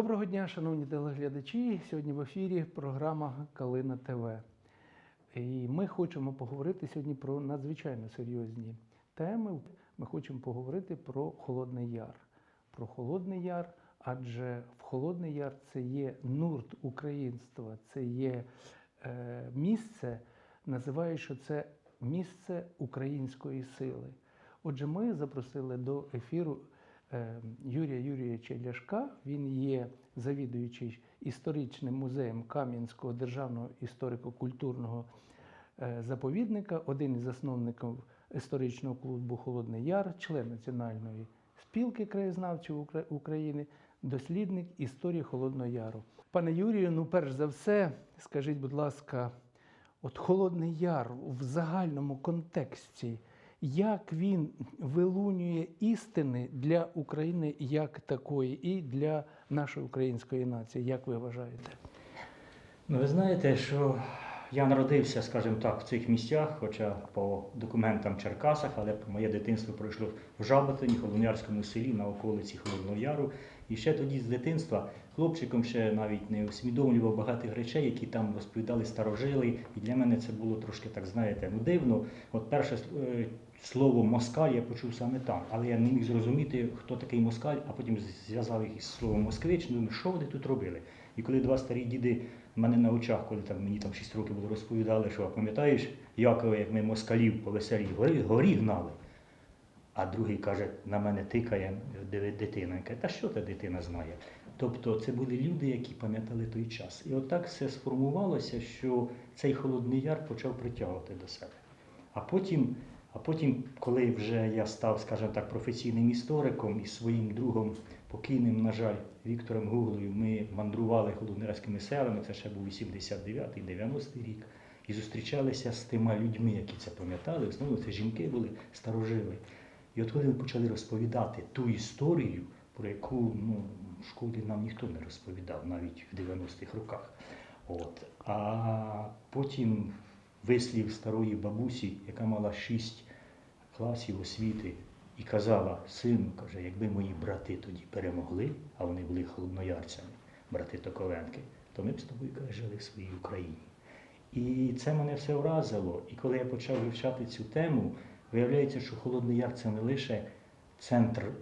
Доброго дня, шановні телеглядачі. Сьогодні в ефірі програма Калина ТВ. І ми хочемо поговорити сьогодні про надзвичайно серйозні теми. Ми хочемо поговорити про Холодний Яр. Про Холодний Яр, адже в Холодний Яр це є нурт українства, це є е, місце, називаю, що це місце української сили. Отже, ми запросили до ефіру Юрія Юрійовича Ляшка. Він є завідуючий історичним музеєм Кам'янського державного історико-культурного е, заповідника, один із засновників історичного клубу Холодний Яр, член Національної спілки краєзнавців України, дослідник історії Холодного Яру. Пане Юрію, ну перш за все, скажіть, будь ласка, от Холодний Яр в загальному контексті, як він вилунює істини для України як такої і для нашої української нації, як ви вважаєте? Ну, ви знаєте, що я народився, скажімо так, в цих місцях, хоча по документам Черкасах, але моє дитинство пройшло в Жаботині, Холодноярському селі на околиці Холодного Яру. І ще тоді з дитинства хлопчиком ще навіть не усвідомлював багатих речей, які там розповідали старожили. І для мене це було трошки так, знаєте, ну дивно. От перше е, слово москаль я почув саме там, але я не міг зрозуміти, хто такий москаль, а потім зв'язав їх із словом москвич. Ну, думаю, що вони тут робили? І коли два старі діди в мене на очах, коли там мені там 6 років було, розповідали, що пам'ятаєш, Якова, як ми москалів по веселій горі, горі гнали. А другий каже, на мене тикає дитина. Я кажу, та що та дитина знає? Тобто це були люди, які пам'ятали той час. І отак все сформувалося, що цей холодний яр почав притягувати до себе. А потім, а потім, коли вже я став, скажімо так, професійним істориком і своїм другом, покійним, на жаль, Віктором Гуглою, ми мандрували холодноярськими селами, це ще був 89-й, 90-й рік, і зустрічалися з тими людьми, які це пам'ятали. В основному це жінки були старожили. І от коли ми почали розповідати ту історію, про яку ну, в школі нам ніхто не розповідав, навіть в 90-х роках. От. А потім вислів старої бабусі, яка мала шість класів освіти, і казала, сину, каже, якби мої брати тоді перемогли, а вони були холодноярцями, брати Токовенки, то ми б з тобою каже, жили в своїй Україні. І це мене все вразило. І коли я почав вивчати цю тему, виявляється, що Холодний це не лише центр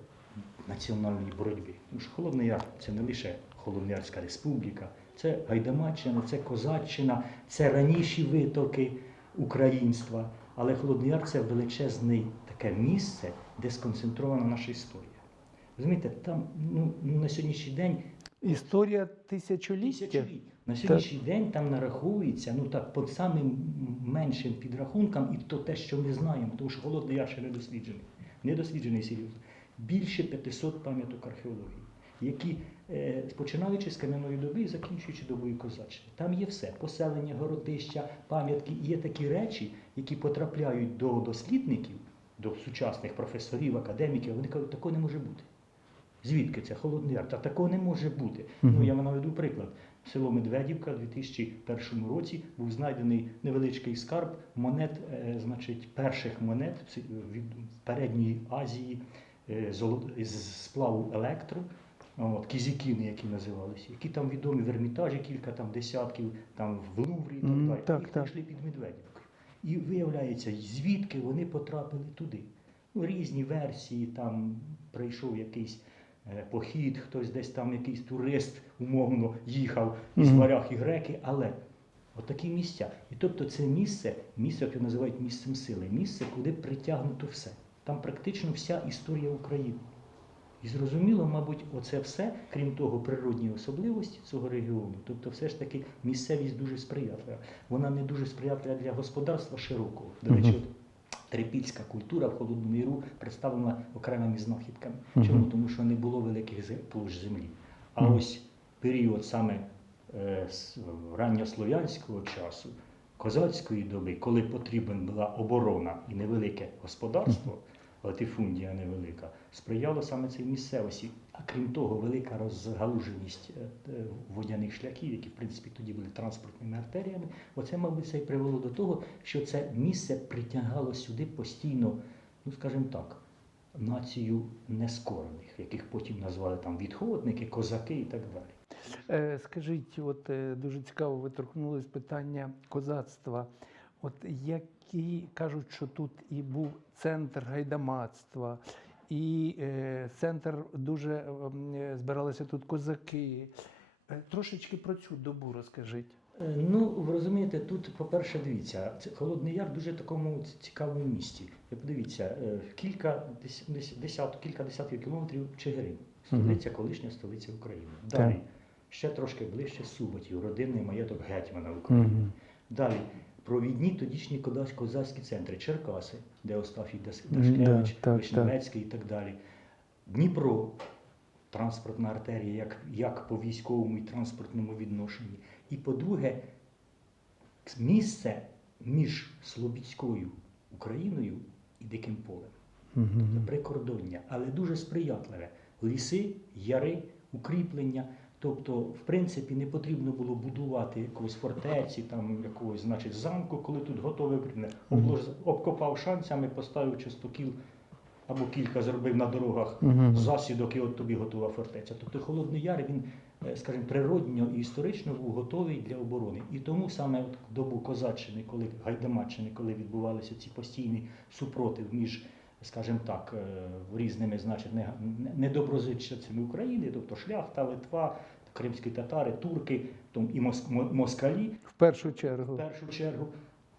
національної боротьби. Тому що Холодний Яр це не лише Холодноярська республіка, це Гайдамаччина, це Козаччина, це раніші витоки українства. Але Холодний Яр це величезне таке місце, де сконцентрована наша історія. Розумієте, там ну, ну, на сьогоднішній день Історія тисячоліття. Тисячоліть. На сьогоднішній день там нараховується, ну так, по самим меншим підрахункам, і то те, що ми знаємо, тому що Холодний Яр ще не досліджений. Не досліджений серйозно. Більше 500 пам'яток археології, які, е, починаючи з кам'яної доби і закінчуючи добою козаччини. Там є все: поселення, городища, пам'ятки. І є такі речі, які потрапляють до дослідників, до сучасних професорів, академіків. Вони кажуть, такого не може бути. Звідки це Холодний Яр? Та такого не може бути. Мгм. Ну я вам наведу приклад. Село Медведівка у 2001 році був знайдений невеличкий скарб монет, е, значить, перших монет від передньої Азії з сплаву електру. От, кізікіни, які називалися, які там відомі в Ермітажі, кілька там десятків, там в Луврі і так далі. так, Їх так. знайшли під Медведівкою. І виявляється, звідки вони потрапили туди. Ну, різні версії, там прийшов якийсь е, похід, хтось десь там якийсь турист умовно їхав із варяг і греки, але отакі місця. І тобто це місце, місце, яке називають місцем сили, місце, куди притягнуто все. Там практично вся історія України. І зрозуміло, мабуть, оце все, крім того, природні особливості цього регіону, тобто все ж таки місцевість дуже сприятлива. Вона не дуже сприятлива для господарства широкого. До речі, от трипільська культура в Холодному Яру представлена окремими знахідками. Чому? Тому що не було великих площ землі. А ось період саме е, ранньослов'янського часу, козацької доби, коли потрібен була оборона і невелике господарство, латифундія невелика, сприяло саме цій місцевості. А крім того, велика розгалуженість е, е, водяних шляхів, які в принципі тоді були транспортними артеріями. Оце, мабуть, це і привело до того, що це місце притягало сюди постійно, ну скажімо так, націю нескорених, яких потім назвали там відходники, козаки і так далі. Е, Скажіть, от дуже цікаво, ви торкнулись питання козацтва. От які кажуть, що тут і був центр гайдамацтва, і е, центр дуже ем, е, збиралися тут козаки. Е, Трошечки про цю добу розкажіть. Е, Ну, ви розумієте, тут, по-перше, дивіться, Холодний Яр дуже такому цікавому місті. Подивіться, е, кілька дес- дес- десят, кілька десятків кілометрів Чигирин, столиця, колишня столиця України. Далі, ще трошки ближче Суботів, родинний маєток гетьмана України. Далі, провідні тодішні козацькі центри Черкаси, де Остафій Дашкевич, да, так, Вишневецький і так далі. Дніпро, транспортна артерія, як, як по військовому і транспортному відношенні. І по-друге, місце між Слобідською Україною і Диким полем. Мгм. Прикордоння, але дуже сприятливе. Ліси, яри, укріплення. Тобто, в принципі, не потрібно було будувати якоїсь фортеці, там якогось, значить, замку, коли тут готове укріплення. Облож- Обкопав шанцями, поставив частокіл або кілька зробив на дорогах засідок, і от тобі готова фортеця. Тобто Холодний Яр, він, е, скажімо, природньо і історично був готовий для оборони. І тому саме в добу Козаччини, коли Гайдамаччини, коли відбувалися ці постійні супротив між, скажімо так, е, різними, значить, не- не- недоброзичцями України, тобто шляхта, Литва, кримські татари, турки, том і мос- москалі, В першу чергу. в першу чергу,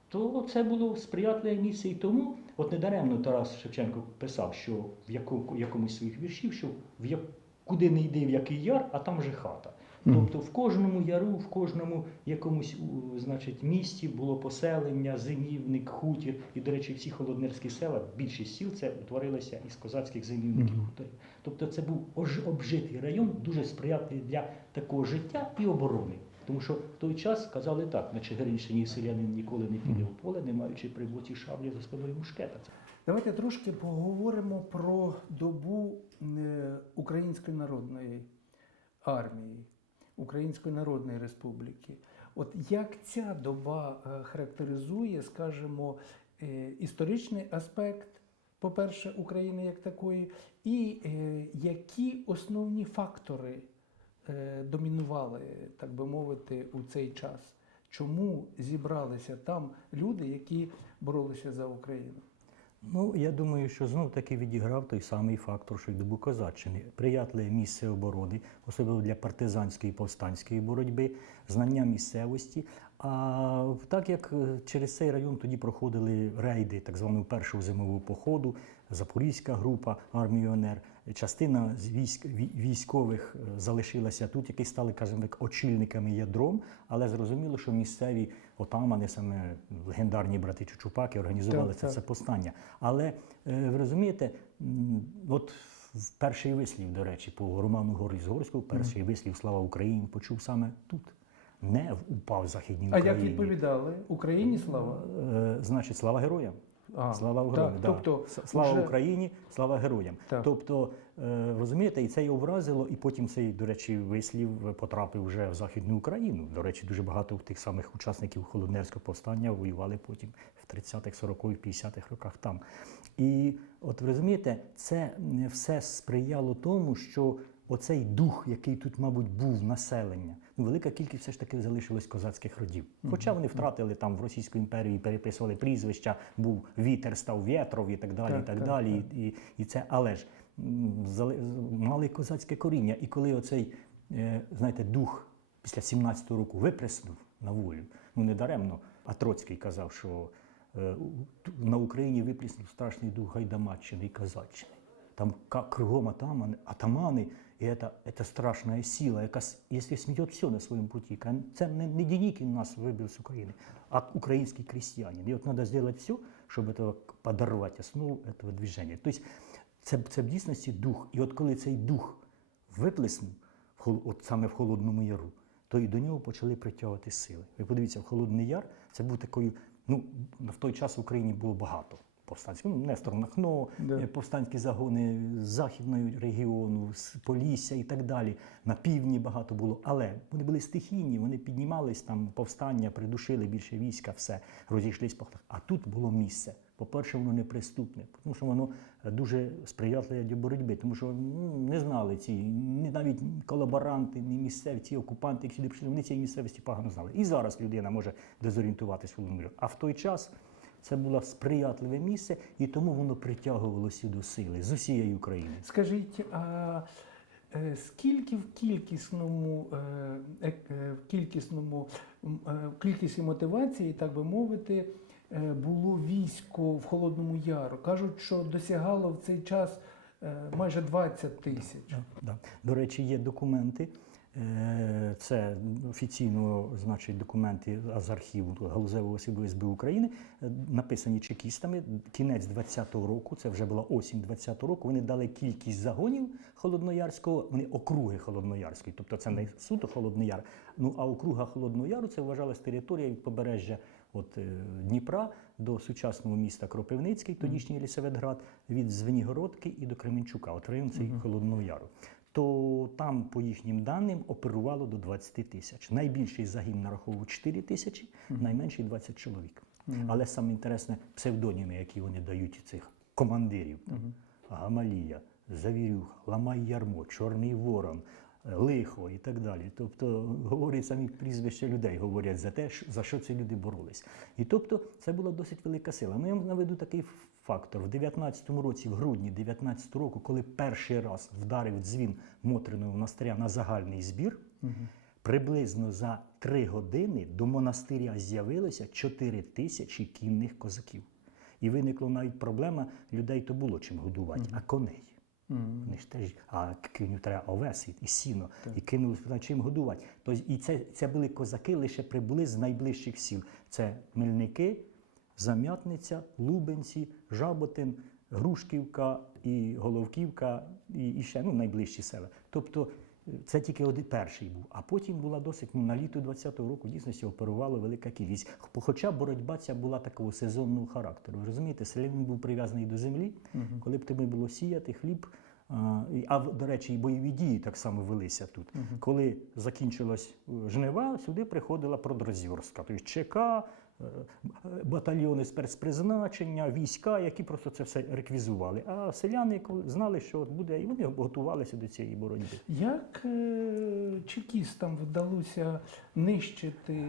то це було сприятливе місце. І тому, от недаремно Тарас Шевченко писав, що в яку- якомусь своїх віршів, що в як, куди не йди, в який яр, а там вже хата. Тобто в кожному яру, в кожному якомусь значить, місті було поселення, зимівник, хутір. І, до речі, всі холоднерські села, більшість сіл це утворилися із козацьких зимівників хуторів. Тобто це був обжитий район, дуже сприятливий для такого життя і оборони. Тому що в той час казали так, на Чигиринщині селянин ніколи не піде в поле, не маючи при боці шаблі за спиною мушкета. Давайте трошки поговоримо про добу е, Української народної армії, Української Народної Республіки. От як ця доба е, характеризує, скажімо, е, історичний аспект, по-перше, України як такої, і е, які основні фактори домінували, так би мовити, у цей час? Чому зібралися там люди, які боролися за Україну? Ну, я думаю, що знов таки відіграв той самий фактор, що й добу Козаччини. Приятливе місце оборони, особливо для партизанської і повстанської боротьби, знання місцевості. А так як е, через цей район тоді проходили рейди так званого першого зимового походу, Запорізька група армії УНР, частина з військ, вій- військових е, залишилася тут, які стали, кажемо так, очільниками ядром, але зрозуміло, що місцеві отамани, саме легендарні брати Чучупаки, організували Так, це так. все повстання. Але е, ви розумієте, от перший вислів, до речі, по Роману Горізгорському, перший вислів Слава Україні почув саме тут. Не в- упав в Західній А як відповідали? Україні слава? Е, Значить, слава героям. А, Слава так, Україні. да. тобто слава вже- Україні, слава героям. Так. Тобто, е, розумієте, і це й образило, і потім цей, до речі, вислів потрапив вже в Західну Україну. До речі, дуже багато тих самих учасників Холоднерського повстання воювали потім в 30-х, 40-х, 50-х роках там. І от розумієте, це все сприяло тому, що оцей дух, який тут, мабуть, був населення, ну, велика кількість все ж таки залишилось козацьких родів. Хоча вони втратили там в Російську імперію, переписували прізвища, був вітер, став вєтров і так далі. Так, і так так, далі. І, і, і це, але ж мали козацьке коріння. І коли оцей, е, знаєте, дух після 17-го року випреснув на волю, ну не даремно, а Троцький казав, що е, на Україні виплеснув страшний дух Гайдамаччини і Козаччини. Там кругом атамани, атамани, і це, це страшна сила, яка, с- якщо сміє все на своєму путі, ка- це не, не Денікін нас вибив з України, а український крестьянин. І от треба зробити все, щоб этого подорвати основу этого движення. Тобто це, це в дійсності дух. І от коли цей дух виплеснув, от саме в Холодному Яру, то і до нього почали притягувати сили. Ви подивіться, в Холодний Яр це був такою, ну, в той час в Україні було багато повстанські, ну, Нестор Махно, Да. е, повстанські загони з західного регіону, з Полісся і так далі. На півдні багато було. Але вони були стихійні, вони піднімались там повстання, придушили більше війська, все, розійшлись по хатах. А тут було місце. По-перше, воно неприступне, тому що воно дуже сприятливе для боротьби, тому що ну, не знали ці ні навіть колаборанти, ні місцеві, ці окупанти, які сюди прийшли, вони цієї місцевості погано знали. І зараз людина може дезорієнтуватися в Володимирі. А в той час це було сприятливе місце, і тому воно притягувало сюди сили з усієї України. Скажіть, а е, скільки в кількісному, е, е, в кількісному в кількісті мотивації, так би мовити, було військо в Холодному Яру? Кажуть, що досягало в цей час майже 20 тисяч. Да, да. До речі, є документи. Е, Це офіційно, значить, документи з архіву Галузевого СБУ СБУ України, е, написані чекістами. Кінець 20-го року, це вже була осінь 20-го року. Вони дали кількість загонів Холодноярського, вони округи Холодноярської, тобто це не суто Холоднояр. Ну а округа Холодного Яру це вважалась територія від побережжя от, е, Дніпра до сучасного міста Кропивницький, тодішній Єлісаветград, від Звенігородки і до Кременчука, от район цей Холодного Яру. То там, по їхнім даним, оперувало до 20 тисяч. Найбільший загін нараховував 4 тисячі, найменший 20 чоловік. Але саме інтересне псевдоніми, які вони дають цих командирів. Там, Гамалія, Завірюх, Ламай Ярмо, Чорний Ворон, е, Лихо і так далі. Тобто говорять самі прізвища людей, говорять за те, за що ці люди боролись. І тобто це була досить велика сила. Ну, я вам наведу такий фактор. В 19-му році, в грудні 19-го року, коли перший раз вдарив дзвін Мотриного монастиря на загальний збір, приблизно за три години до монастиря з'явилося 4 тисячі кінних козаків. І виникла навіть проблема, людей то було чим годувати, а коней. Вони ж теж, а кіню треба овес і, сіно, і кинули спитали, чим годувати. Тобто, і це, це були козаки, лише прибули з найближчих сіл. Це Мельники, Зам'ятниця, Лубенці, Жаботин, Грушківка і Головківка, і, і ще ну, найближчі села. Тобто е, це тільки один перший був. А потім була досить ну, на літо 20-го року дійсно оперувала велика кількість. Хоча боротьба ця була такого сезонного характеру. Ви розумієте, селянин був прив'язаний до землі, коли б тобі було сіяти хліб. А, до речі, і бойові дії так само велися тут. Коли закінчилась е, жнива, сюди приходила продразьорська, тобто ЧК, батальйони спецпризначення, війська, які просто це все реквізували. А селяни знали, що от буде, і вони готувалися до цієї боротьби. Як е, чекістам вдалося нищити,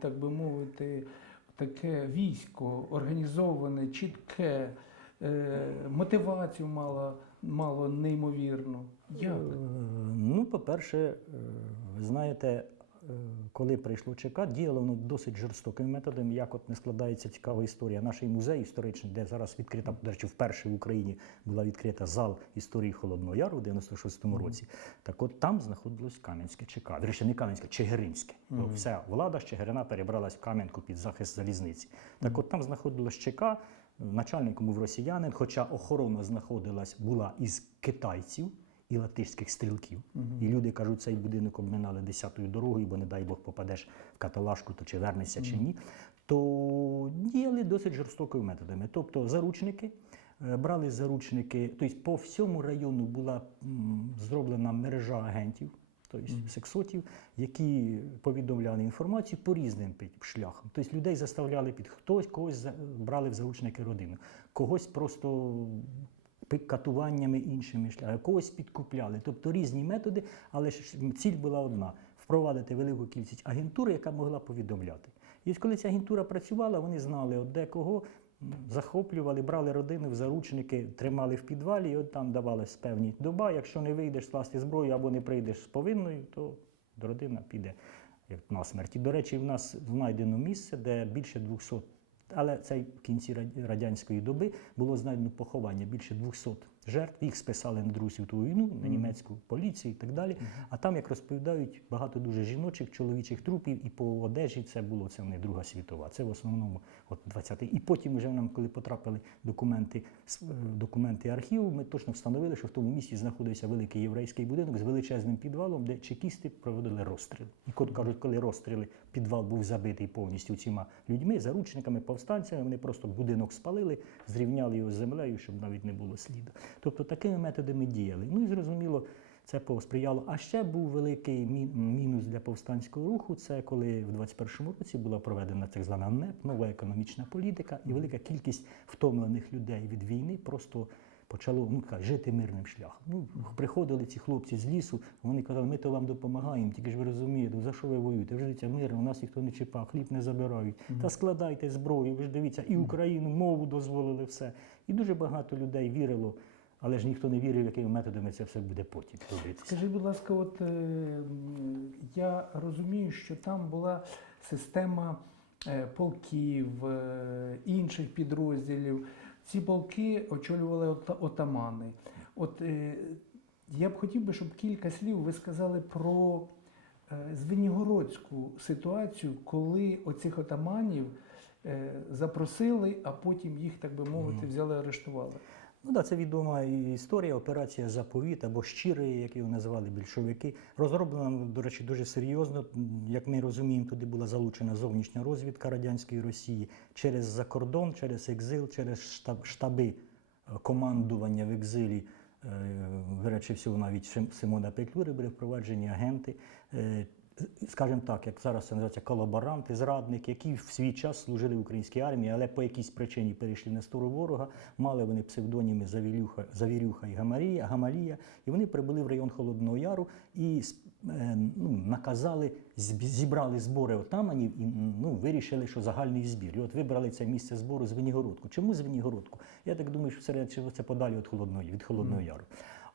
так би мовити, таке військо організоване, чітке, е, мотивацію мало, мало неймовірну? Як? Е, Ну, по-перше, ви знаєте, коли прийшло ЧК, діяло воно досить жорстоким методом. Як от не складається цікава історія. Наш музей історичний, де зараз відкрита, до речі, вперше в Україні була відкрита зал історії Холодного Яру в 96-му році. Так от там знаходилось Кам'янське ЧК. До не Кам'янське, Чигиринське. Бо вся влада з Чигирина перебралась в Кам'янку під захист залізниці. Так от там знаходилось ЧК. Начальником був росіянин, хоча охорона знаходилась була із китайців і латишських стрілків. І люди кажуть, цей будинок обминали десятою дорогою, бо не дай Бог попадеш в каталажку, то чи вернешся, чи ні. То діяли досить жорстокими методами. Тобто заручники. е, Брали заручники, тобто по всьому району була зроблена мережа агентів, тобто сексотів, які повідомляли інформацію по різним шляхам. Тобто людей заставляли під хтось, когось брали в заручники родину, когось просто катуваннями іншими шляхами, когось підкупляли. Тобто різні методи, але ж ціль була одна впровадити велику кількість агентури, яка могла повідомляти. І ось коли ця агентура працювала, вони знали, от де кого захоплювали, брали родини в заручники, тримали в підвалі, і от там давалась певні доба. Якщо не вийдеш скласти зброю або не прийдеш з повинною, то родина піде як на смерті. До речі, в нас знайдено місце, де більше 200 але це в кінці радянської доби було знайдено поховання більше 200 жертв, їх списали на Другу світову війну, на німецьку поліцію і так далі. А там, як розповідають, багато дуже жіночих, чоловічих трупів, і по одежі це було це не Друга світова. Це в основному от 20-й. І потім, вже нам, коли потрапили документи, е, документи архіву, ми точно встановили, що в тому місці знаходився великий єврейський будинок з величезним підвалом, де чекісти проводили розстріл. І кажуть, коли розстріли, підвал був забитий повністю цими людьми, заручниками, повстанцями, вони просто будинок спалили, зрівняли його з землею, щоб навіть не було сліду. Тобто такими методами діяли. Ну і зрозуміло, це посприяло. А ще був великий мінус для повстанського руху. Це коли в 21-му році була проведена так звана НЕП, нова економічна політика, і велика кількість втомлених людей від війни просто. Почало ну, жити мирним шляхом. Ну, приходили ці хлопці з лісу, вони казали, ми то вам допомагаємо, тільки ж ви розумієте, за що ви воюєте? Ви ж дивіться мирно, у нас ніхто не чіпав, хліб не забирають. Та складайте зброю, ви ж дивіться, і Україну, мову дозволили все. І дуже багато людей вірило, але ж ніхто не вірив, якими методами це все буде потім робитися. Скажіть, будь ласка, от е, я розумію, що там була система е, полків, е, інших підрозділів. Ці полки очолювали ота- отамани. От е, я б хотів би, щоб кілька слів ви сказали про е, Звенігородську ситуацію, коли оцих отаманів е, запросили, а потім їх, так би мовити, взяли арештували. Ну да, це відома історія, операція Заповіт або щирий, як його називали більшовики. Розроблена, до речі, дуже серйозно. Як ми розуміємо, туди була залучена зовнішня розвідка радянської Росії через закордон, через екзил, через штаб, штаби е, командування в екзилі. Е, До речі, всього навіть Симона Петлюри були впроваджені агенти. Скажімо так, як зараз це називається колаборанти, зрадники, які в свій час служили в українській армії, але по якійсь причині перейшли на сторону ворога. Мали вони псевдоніми Завірюха, Завірюха і Гамарія, Гамалія, і вони прибули в район Холодного Яру і е, ну, наказали, зібрали збори отаманів і ну, вирішили, що загальний збір. І от вибрали це місце збору Звенігородку. Чому Звенігородку? Я так думаю, що це, це подалі від Холодного, від Холодного Яру.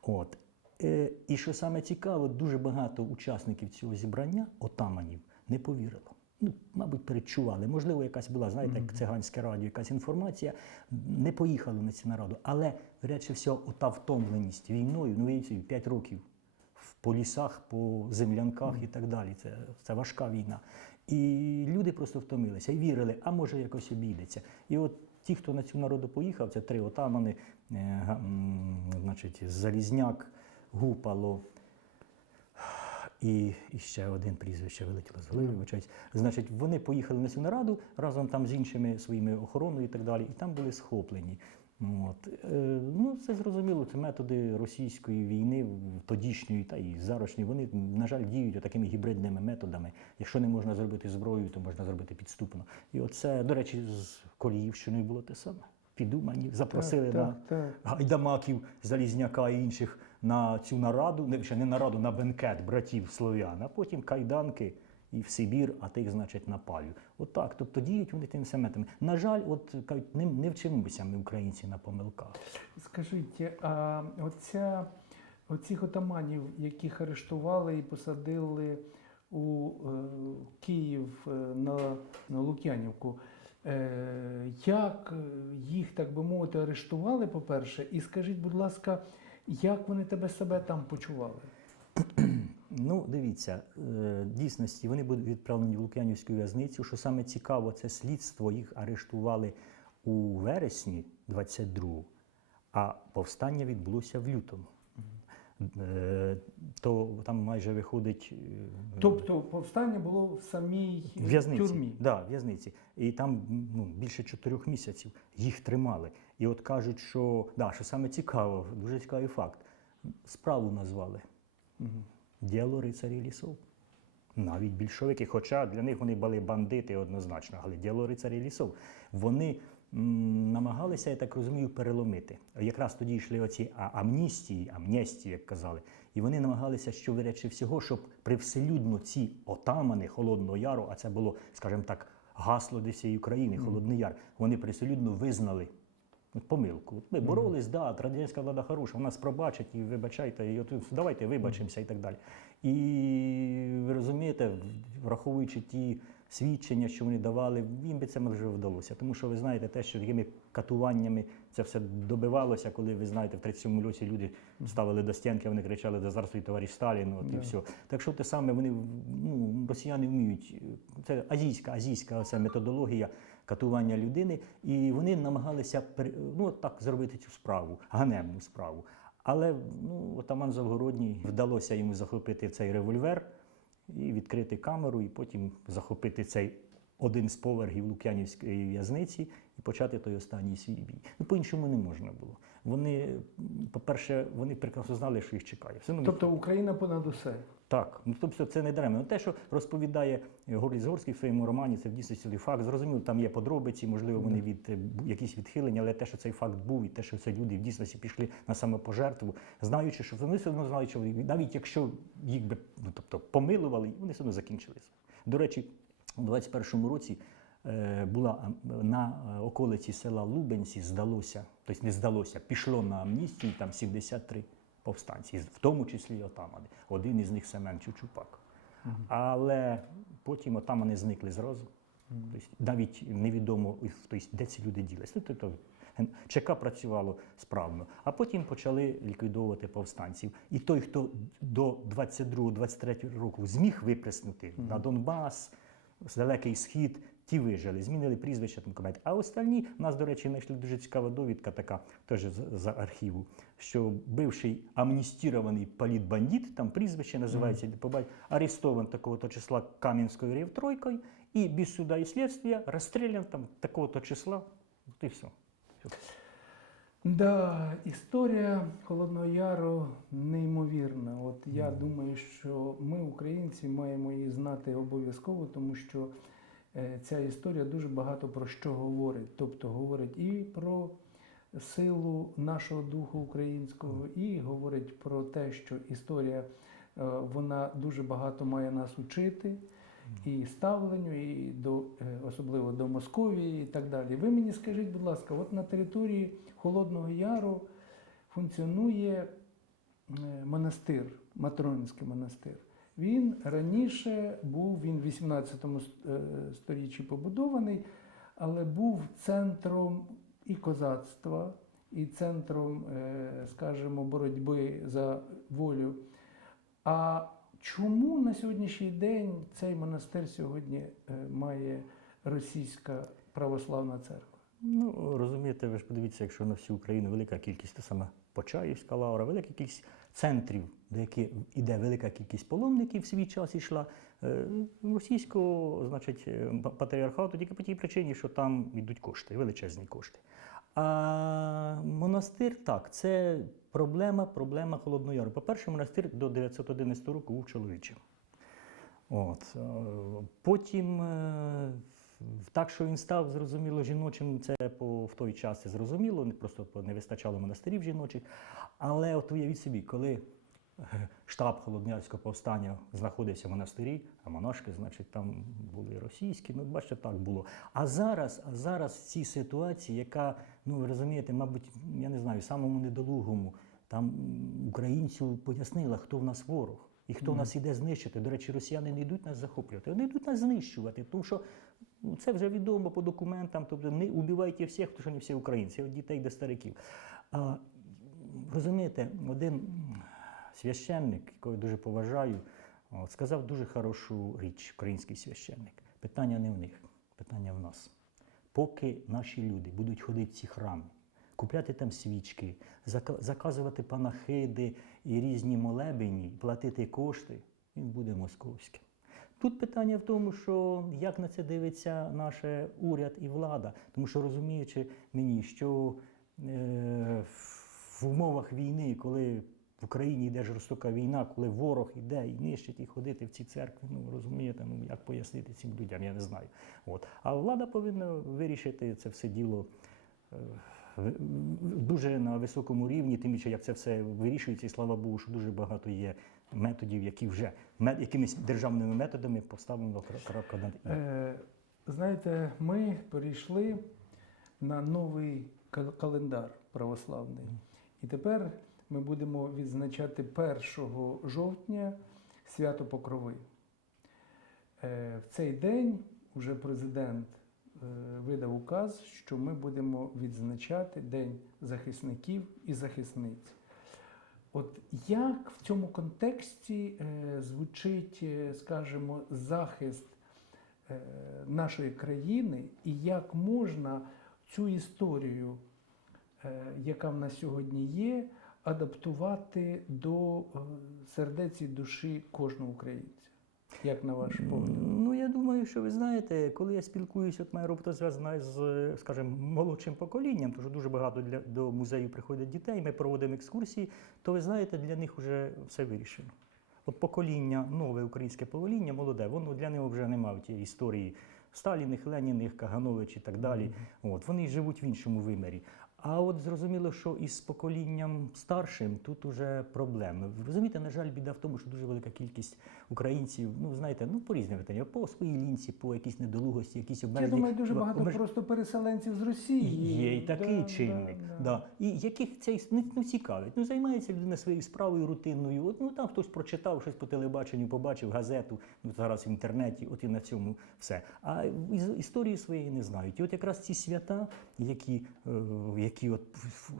От. Е, І що саме цікаво, дуже багато учасників цього зібрання, отаманів, не повірило. Ну, мабуть, передчували. Можливо, якась була, знаєте, як циганське радіо, якась інформація. Не поїхали на цю нараду. Але, речі всього, ота втомленість війною, ну, віці, 5 років по лісах, по землянках і так далі. Це, це важка війна. І люди просто втомилися і вірили, а може якось обійдеться. І от ті, хто на цю народу поїхав, це три отамани, е, значить, Залізняк, Гупало. І, і ще один прізвище вилетіло з голови, вибачаюсь. Значить, вони поїхали на цю нараду разом там з іншими своїми охороною і так далі, і там були схоплені. От. Е, ну, це зрозуміло, це методи російської війни, тодішньої та і зарочної. Вони, на жаль, діють такими гібридними методами. Якщо не можна зробити зброю, то можна зробити підступно. І оце, до речі, з Коліївщиною було те саме. Підумані, запросили так, на так, так. гайдамаків, Залізняка і інших на цю нараду, не ще не нараду, на бенкет братів слов'ян, а потім кайданки і в Сибір, а тих, значить, на палю. Отак. Тобто діють вони тим самим. На жаль, от кажуть, не, не вчимося ми, українці, на помилках. Скажіть, а оця, оцих отаманів, яких арештували і посадили у е, Київ е, на, на Лук'янівку, е, як їх, так би мовити, арештували, по-перше, і скажіть, будь ласка, як вони тебе себе там почували? Ну, дивіться, е, дійсності вони будуть відправлені в Лук'янівську в'язницю. Що саме цікаво, це слідство їх арештували у вересні 22-го, а повстання відбулося в лютому. Е, То там майже виходить е, Тобто повстання було в самій в'язниці. тюрмі. Да, в'язниці. І там ну, більше чотирьох місяців їх тримали. І от кажуть, що, да, що саме цікаво, дуже цікавий факт. Справу назвали Мгм. Діло рицарі лісов. Навіть більшовики, хоча для них вони були бандити однозначно, але діло рицарі лісов. Вони намагалися, я так розумію, переломити. Якраз тоді йшли оці амністії, амністії, як казали. І вони намагалися, що вирячи всього, щоб привселюдно ці отамани Холодного Яру, а це було, скажімо так, гасло для всієї України, Холодний Яр, вони привселюдно визнали помилку. Ми боролись, да, радянська влада хороша, вона нас пробачить і вибачайте, і от давайте вибачимося і так далі. І ви розумієте, враховуючи ті свідчення, що вони давали, їм би це може вдалося. Тому що ви знаєте, те, що такими катуваннями це все добивалося, коли ви знаєте, в 37-му році люди ставили до стінки, вони кричали царства і товариш Сталін, от і все. Так що те саме вони ну, росіяни вміють. Це азійська, азійська оця методологія катування людини, і вони намагалися ну, так зробити цю справу, ганебну справу. Але ну, отаман Завгородній вдалося йому захопити цей револьвер і відкрити камеру, і потім захопити цей один з поверхів Лук'янівської в'язниці і почати той останній свій бій. Ну, по-іншому не можна було. Вони, по-перше, вони прекрасно знали, що їх чекає. Все одно Тобто Україна понад усе. так, ну тобто це не даремно. Те, що розповідає Горліс Горський в своєму романі, це в дійсності факт. Зрозуміло, там є подробиці, можливо, вони від якісь відхилення, але те, що цей факт був, і те, що це люди в дійсності пішли на самопожертву, знаючи, що вони все одно знають, що навіть якщо їх би ну, тобто, помилували, вони все одно закінчилися. До речі, у 21-му році. е, Була на е, околиці села Лубенці, здалося, тобто не здалося, пішло на амністію там 73 повстанці, в тому числі отамани. Один із них Семен Чучупак. Але потім отамани зникли зразу. Тобто, навіть невідомо, тобто, де ці люди ділись. Ну, тобто, ЧК працювало справно. А потім почали ліквідовувати повстанців. І той, хто до 22-23 року зміг виприснути на Донбас, Далекий Схід, ті вижили, змінили прізвища там комент. А останні у нас, до речі, знайшли дуже цікава довідка, така теж з, з архіву, що бивший амністірований політбандит, там прізвище називається, mm арестован такого-то числа Кам'янською рівтройкою, і без суда і слідства розстрілян там такого-то числа. От і все. Да, історія Холодного Яру неймовірна. От я думаю, що ми, українці, маємо її знати обов'язково, тому що е, ця історія дуже багато про що говорить. Тобто говорить і про силу нашого духу українського, і говорить про те, що історія е, вона дуже багато має нас учити. І ставленню, і до е, особливо до Московії, і так далі. Ви мені скажіть, будь ласка, от на території Холодного Яру функціонує е, монастир, Матронинський монастир. Він раніше був, він в 18 е, сторіччі побудований, але був центром і козацтва, і центром, скажімо, боротьби за волю. А чому на сьогоднішній день цей монастир сьогодні е, має російська православна церква? Ну, розумієте, ви ж подивіться, якщо на всю Україну велика кількість та сама Почаївська лавра, велика кількість центрів, до яких іде велика кількість паломників в свій час ішла е, російського, значить, е, патріархату тільки по тій причині, що там йдуть кошти, величезні кошти. А монастир так, це проблема, проблема Холодної Яру. По-перше, монастир до 911 року був чоловічим. От. е, Потім, е, так що він став зрозуміло жіночим, це по, в той час зрозуміло, просто не вистачало монастирів жіночих. Але от уявіть собі, коли штаб Холодноярського повстання знаходився в монастирі, а монашки, значить, там були російські, ну, бачите, так було. А зараз, а зараз в цій ситуації, яка, ну ви розумієте, мабуть, я не знаю, самому недолугому, там українцю пояснила, хто в нас ворог. І хто нас іде знищити. До речі, росіяни не йдуть нас захоплювати, вони йдуть нас знищувати, тому що ну, це вже відомо по документам. Тобто не убивайте всіх, тому що не всі українці, від дітей до стариків. А, розумієте, один священник, якого я дуже поважаю, сказав дуже хорошу річ, український священник. Питання не в них, питання в нас. Поки наші люди будуть ходити в ці храми, купляти там свічки, заказувати панахиди і різні молебені, платити кошти, він буде московським. Тут питання в тому, що як на це дивиться наш уряд і влада, тому що розуміючи мені, що е, в умовах війни, коли в Україні йде жорстока війна, коли ворог іде і нищить і ходити в ці церкви, ну розумієте, ну як пояснити цим людям, я не знаю. От. А влада повинна вирішити це все діло. е, Дуже на високому рівні, тим більше як це все вирішується, і слава Богу, що дуже багато є методів, які вже якимись державними методами поставлено кра- крапка над. Е, знаєте, ми перейшли на новий календар православний. І тепер ми будемо відзначати 1 жовтня свято Покрови. Е, в цей день уже президент е, видав указ, що ми будемо відзначати День захисників і захисниць. От як в цьому контексті е, звучить, скажімо, захист нашої країни, і як можна цю історію, яка в нас сьогодні є, адаптувати до е, сердець і душі кожного українця? Як на ваш погляд? Ну, я думаю, що ви знаєте, коли я спілкуюся, от моя робота зв'язана з, скажімо, молодшим поколінням, тому що дуже багато для, до музею приходять дітей, ми проводимо екскурсії, то ви знаєте, для них вже все вирішено. От покоління, нове українське покоління, молоде, воно для нього вже немає тієї історії Сталіних, Леніних, Каганович і так далі. От, вони живуть в іншому вимірі. А от зрозуміло, що із поколінням старшим тут уже проблеми. Ви розумієте, на жаль, біда в тому, що дуже велика кількість українців, ну знаєте, ну по різним питанням, по своїй лінці, по якійсь недолугості, якісь обмеження. Я думаю, дуже багато обмеж- просто переселенців з Росії. Є і такий Да, чинник, да, да, І яких це не, ну, цікавить. Ну, займається людина своєю справою рутинною. От, ну там хтось прочитав щось по телебаченню, побачив газету, ну зараз в інтернеті, от і на цьому все. А історії своєї не знають. І от якраз ці свята, які, е, які от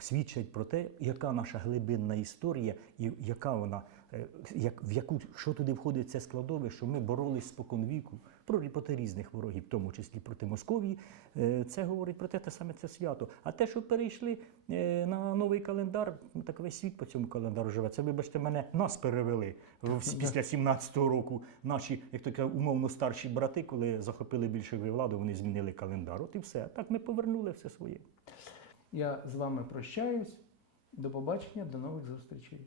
свідчать про те, яка наша глибинна історія, і яка вона, е, як, в яку що туди входить це складове, що ми боролись споконвіку про- проти різних ворогів, в тому числі проти Московії. Е, Це говорить про те, те саме це свято. А те, що перейшли е, на новий календар, ну так весь світ по цьому календару живе. Це, вибачте, мене нас перевели після 17-го року. Наші, як то кажуть, умовно старші брати, коли захопили більшові владу, вони змінили календар. От і все. Так ми повернули все своє. Я з вами прощаюсь. До побачення, до нових зустрічей.